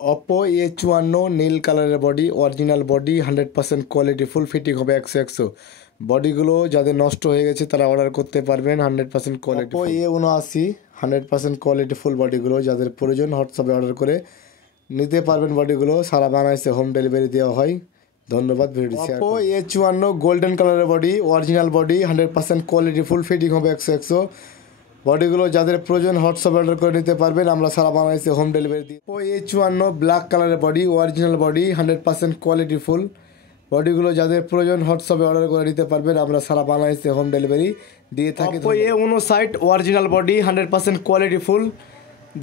Oppo A54 নীল কালারের body, original body, 100% quality full, fitting হবে 100 বডিগুলো যাদের নষ্ট হয়ে গেছে তারা অর্ডার করতে পারবেন 100% quality. Oppo A79 100% quality full বডিগুলো যাদের প্রয়োজন হোয়াটসঅ্যাপে অর্ডার করে নিতে পারবেন। বডিগুলো সারা বাংলাদেশে হোম ডেলিভারি দেওয়া হয়। ধন্যবাদ video share. Oppo A54 golden কালারের body, original body, 100% quality full, fitting হবে 100 বডিগুলো যাদের প্রয়োজন হোয়াটসঅ্যাপে অর্ডার করে নিতে পারবেন, আমরা সারা বাংলাদেশে হোম ডেলিভারি দিই। অপো A54 ব্ল্যাক কালারের body, original body, 100% quality full বডিগুলো যাদের প্রয়োজন হোয়াটসঅ্যাপে অর্ডার করে নিতে পারবেন, আমরা সারা বাংলাদেশে হোম ডেলিভারি দিয়ে থাকি। Oppo A59 original body, 100% quality ফুল।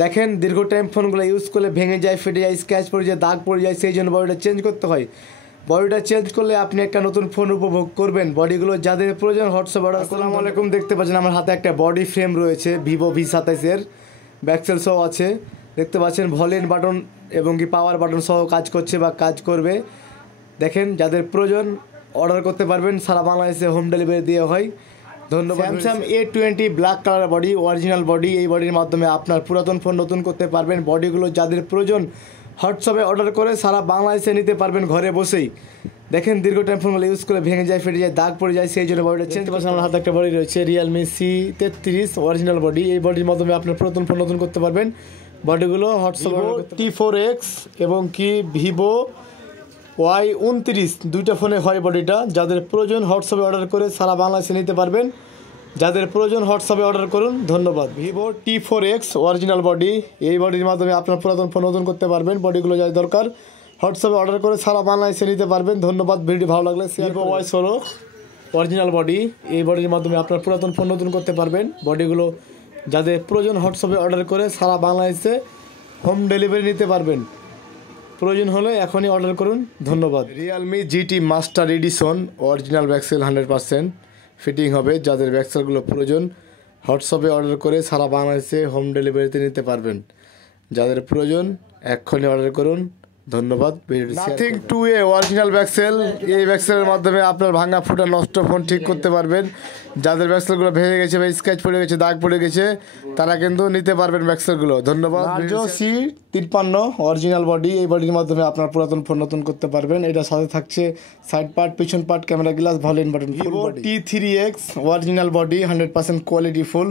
দেখেন দীর্ঘ টাইম ফোনগুলো ইউজ করলে ভেঙে যায়, ফেটে যায়, স্ক্র্যাচ পড়ে যায়, দাগ পড়ে যায়, সেই জন্য বডিটা চেঞ্জ করতে হয়। বডিটা চেঞ্জ করলে আপনি একটা নতুন ফোন উপভোগ করবেন। বডিগুলো যাদের প্রয়োজন হোয়াটসঅ্যাপ অর্ডার। আসসালামু আলাইকুম, দেখতে পাচ্ছেন আমার হাতে একটা বডি ফ্রেম রয়েছে ভিভো V27 ব্যাকসেল সহ আছে। দেখতে পাচ্ছেন ভলিউম বাটন এবং কি পাওয়ার বাটন সহ কাজ করছে বা কাজ করবে। দেখেন যাদের প্রয়োজন অর্ডার করতে পারবেন, সারা বাংলাদেশে হোম ডেলিভারি দেওয়া হয়। ধন্যবাদ। Samsung A20 black colour body, original body, এই বডির মাধ্যমে আপনার পুরাতন ফোন নতুন করতে পারবেন। বডিগুলো যাদের প্রয়োজন হোয়াটসঅ্যাপে অর্ডার করে সারা বাংলাদেশে নিতে পারবেন ঘরে বসেই। দেখেন দীর্ঘ টাইম ফোনগুলো ইউজ করে ভেঙে যায়, ফেটে যায়, দাগ পড়ে যায়, সেই জন্য বডিটা চেঞ্জ করছেন। আমার হাতে একটা বডি রয়েছে Realme C33 অরিজিনাল বডি, এই বডির মাধ্যমে আপনার পুরাতন ফোন নতুন করতে পারবেন। বডিগুলো হোয়াটসঅ্যাপে T4X এবং কি ভিভো Y29 দুইটা ফোনে হয় বডিটা। যাদের প্রয়োজন হোয়াটসঅ্যাপে অর্ডার করে সারা বাংলাদেশে নিতে পারবেন। যাদের প্রয়োজন হোয়াটসঅ্যাপে অর্ডার করুন। ধন্যবাদ। ভিভো T4X অরিজিনাল বডি, এই বডির মাধ্যমে আপনার পুরাতন ফোন নতুন করতে পারবেন। বডিগুলো যাদের দরকার হোয়াটসঅ্যাপে অর্ডার করে সারা বাংলাদেশে নিতে পারবেন। ধন্যবাদ। ভিডিও ভালো লাগলে ভিভো Y16 অরিজিনাল বডি, এই বডির মাধ্যমে আপনার পুরাতন ফোন নতুন করতে পারবেন। বডিগুলো যাদের প্রয়োজন হোয়াটসঅ্যাপে অর্ডার করে সারা বাংলাদেশে হোম ডেলিভারি নিতে পারবেন। প্রয়োজন হলে এখনই অর্ডার করুন। ধন্যবাদ। Realme GT master edition original backshell 100% fitting হবে। যাদের ব্যাকসেলগুলো প্রয়োজন হোয়াটসঅ্যাপে অর্ডার করে সারা বাংলাদেশে হোম ডেলিভারিতে নিতে পারবেন। যাদের প্রয়োজন এখনই অর্ডার করুন। ধন্যবাদ। নাথিং 2A অরিজিনাল ব্যাকসেল, এই ব্যাকসেলের মাধ্যমে আপনার ভাঙা ফুটা নষ্ট ফোন ঠিক করতে পারবেন। যাদের ব্যাকসেলগুলো ভেঙে গেছে বা স্ক্র্যাচ পড়ে গেছে, দাগ পড়ে গেছে, তারা কিন্তু নিতে পারবেন ব্যাকসেলগুলো। ধন্যবাদ। C53 অরিজিনাল বডি, এই বডির মাধ্যমে আপনার পুরাতন ফোন নতুন করতে পারবেন। এটা সাথে থাকছে সাইড পার্ট, পিছন part, camera glass, volume button. Vivo T3X original body, 100% quality full,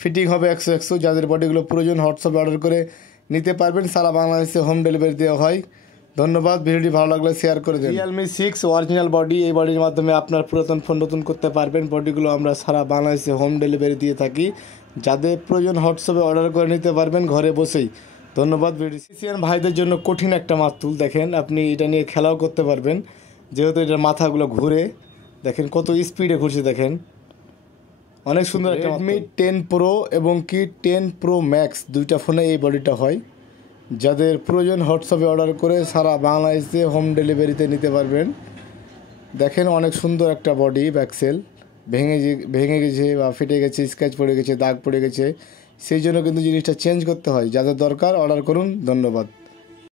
fitting হবে 100। যাদের বডিগুলো প্রয়োজন হোয়াটসঅ্যাপে অর্ডার করে নিতে পারবেন। সারা বাংলাদেশে হোম ডেলিভারি দেওয়া হয়। ধন্যবাদ। ভিডিওটি ভালো লাগলে শেয়ার করে দিন। Realme 6 অরিজিনাল বডি, এই বডির মাধ্যমে আপনার পুরাতন ফোন নতুন করতে পারবেন। বডিগুলো আমরা সারা বাংলাদেশে হোম ডেলিভারি দিয়ে থাকি। যাদের প্রয়োজন হোয়াটসঅ্যাপে অর্ডার করে নিতে পারবেন ঘরে বসেই। ধন্যবাদ। টেকনিশিয়ান ভাইদের জন্য কঠিন একটা মাতুল, দেখেন আপনি এটা নিয়ে খেলাও করতে পারবেন, যেহেতু এটার মাথাগুলো ঘুরে। দেখেন কত স্পিডে ঘুরছে, দেখেন অনেক সুন্দর একটা। Redmi 10 Pro এবং কি 10 Pro Max দুইটা ফোনে এই বডিটা হয়। যাদের প্রয়োজন হোয়াটসঅ্যাপে অর্ডার করে সারা বাংলাদেশে হোম ডেলিভারিতে নিতে পারবেন। দেখেন অনেক সুন্দর একটা বডি, ব্যাকসেল ভেঙে গেছে বা ফেটে গেছে, স্ক্র্যাচ পড়ে গেছে, দাগ পড়ে গেছে, সেই জন্য কিন্তু জিনিসটা চেঞ্জ করতে হয়। যাদের দরকার অর্ডার করুন। ধন্যবাদ।